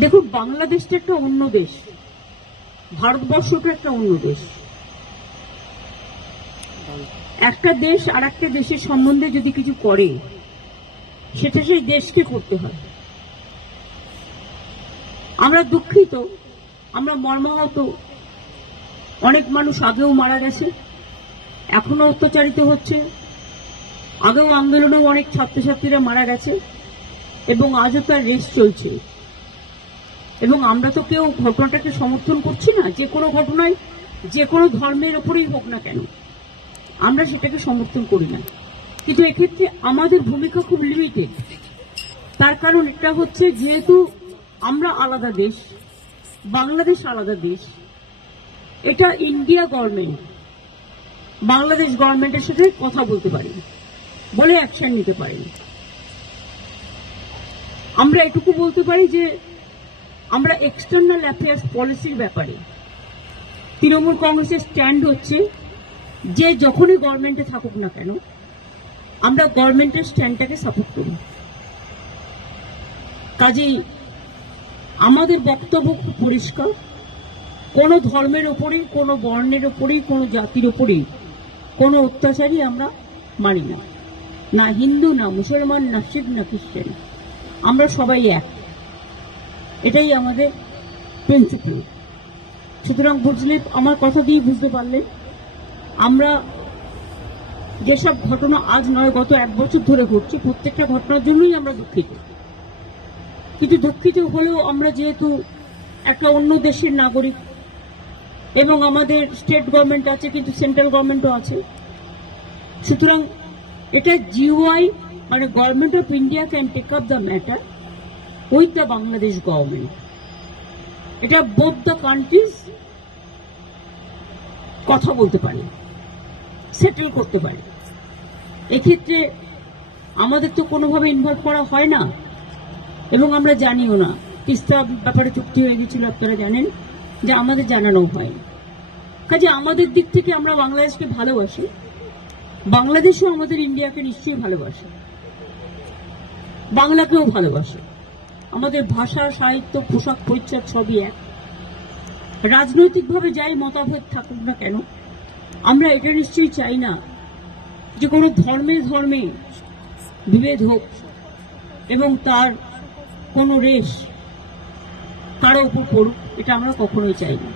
দেখুন, বাংলাদেশটা একটা অন্য দেশ, ভারতবর্ষটা একটা অন্য দেশ। একটা দেশ আর একটা দেশের সম্বন্ধে যদি কিছু করে, সেটা সেই দেশকে করতে হয়। আমরা দুঃখিত, আমরা মর্মাহত। অনেক মানুষ আগেও মারা গেছে, এখনো অত্যাচারিত হচ্ছে। আগেও আন্দোলনেও অনেক ছাত্রছাত্রীরা মারা গেছে এবং আজও তার রেস চলছে। এবং আমরা তো কেউ ঘটনাটাকে সমর্থন করছি না। যে কোনো ঘটনায়, যে কোনো ধর্মের ওপরেই হোক না কেন, আমরা সেটাকে সমর্থন করি না। কিন্তু এক্ষেত্রে আমাদের ভূমিকা খুব লিমিটেড। তার কারণ এটা হচ্ছে, যেহেতু আমরা আলাদা দেশ, বাংলাদেশ আলাদা দেশ, এটা ইন্ডিয়া গভর্নমেন্ট বাংলাদেশ গভর্নমেন্টের সাথে কথা বলতে পারি, বলে অ্যাকশন নিতে পারি। আমরা এটুকু বলতে পারি যে আমরা এক্সটার্নাল অ্যাফেয়ার্স পলিসির ব্যাপারে তৃণমূল কংগ্রেসের স্ট্যান্ড হচ্ছে যে যখনই গভর্নমেন্টে থাকুক না কেন, আমরা গভর্নমেন্টের স্ট্যান্ডটাকে সাপোর্ট করি। কাজেই আমাদের বক্তব্য খুব পরিষ্কার, কোনো ধর্মের ওপরেই, কোনো বর্ণের ওপরেই, কোনো জাতির ওপরেই কোনো অত্যাচারই আমরা মানি না। না হিন্দু, না মুসলমান, না শিখ, না খ্রিস্টান, আমরা সবাই এক। এটাই আমাদের প্রিন্সিপাল। সুতরাং বুঝলে, আমার কথা দিয়ে বুঝতে পারলে, আমরা যেসব ঘটনা আজ নয় গত 1 বছর ধরে ঘটছে, প্রত্যেকটা ঘটনার জন্যই আমরা দুঃখিত। কিন্তু দুঃখিত হলেও আমরা যেহেতু একটা অন্য দেশের নাগরিক এবং আমাদের স্টেট গভর্নমেন্ট আছে, কিন্তু সেন্ট্রাল গভর্নমেন্টও আছে, সুতরাং এটা জিওআই মানে government of India can take up the matter with the Bangladesh government. এটা বোথ দ্য কান্ট্রিজ কথা বলতে পারে, সেটেল করতে পারে। এক্ষেত্রে আমাদের তো কোনোভাবে ইনভলভ করা হয় না এবং আমরা জানিও না। তিস্তা ব্যাপারে চুক্তি হয়ে গেছিল, আপনারা জানেন, যে আমাদের জানানো হয়। কাজে আমাদের দিক থেকে আমরা বাংলাদেশকে ভালোবাসি, বাংলাদেশও আমাদের ইন্ডিয়াকে নিশ্চয়ই ভালোবাসে, বাংলাকেও ভালোবাসে। আমাদের ভাষা, সাহিত্য, পোশাক পরিচ্ছদ সবই এক। রাজনৈতিকভাবে যাই মতভেদ থাকুক না কেন, আমরা এটা নিশ্চয়ই চাই না যে কোনো ধর্মে ধর্মে বিভেদ হোক এবং তার কোনো রেশ কারো উপর পড়ুক, এটা আমরা কখনোই চাই না।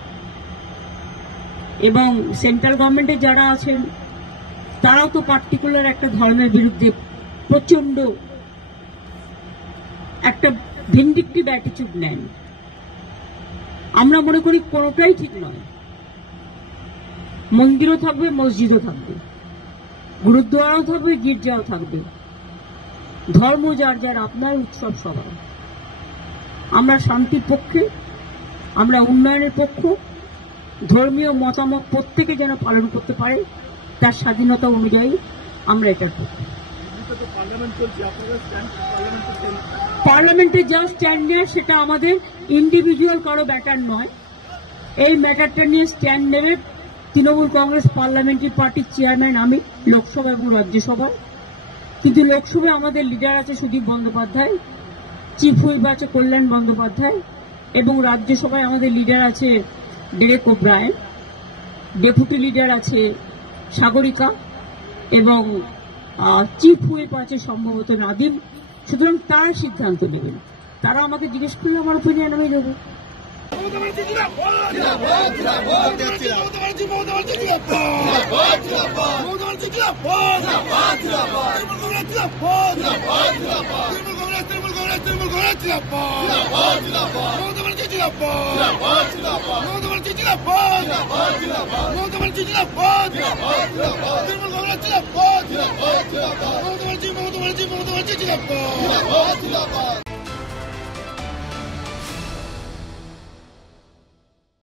এবং সেন্ট্রাল গভর্নমেন্টে যারা আছেন, তারাও তো পার্টিকুলার একটা ধর্মের বিরুদ্ধে প্রচন্ড একটা ভিন্ডিকটিভ অ্যাটিটিউড নেন। আমরা মনে করি কোনোটাই ঠিক নয়। মন্দিরও থাকবে, মসজিদও থাকবে, গুরুদ্বারাও থাকবে, গির্জাও থাকবে। ধর্ম যার যার, আপনার উৎসব সবার। আমরা শান্তির পক্ষে, আমরা উন্নয়নের পক্ষ। ধর্মীয় মতামত প্রত্যেকে যেন পালন করতে পারে তার স্বাধীনতা অনুযায়ী, আমরা এটার পক্ষে। পার্লামেন্টে যা স্ট্যান্ড নেয় সেটা আমাদের ইন্ডিভিজুয়াল কারো ব্যাটার নয়। এই ম্যাটারটা নিয়ে স্ট্যান্ড নেবে তৃণমূল কংগ্রেস পার্লামেন্টারি পার্টির চেয়ারম্যান আমি, লোকসভা এবং রাজ্যসভায়। কিন্তু লোকসভায় আমাদের লিডার আছে সুদীপ বন্দ্যোপাধ্যায়, চিফ হুইপ আছে কল্যাণ বন্দ্যোপাধ্যায়, এবং রাজ্যসভায় আমাদের লিডার আছে ডেরেক ওব্রায়েন, ডেপুটি লিডার আছে সাগরিকা, এবং চিফ হুইপ আছে সম্ভবত নাদিম। সুতরাং তারা সিদ্ধান্ত নেবেন। তারা আমাকে জিজ্ঞেস করলে আমার ওপিনিয়ন আমি দেবো। জিন্দাবাদ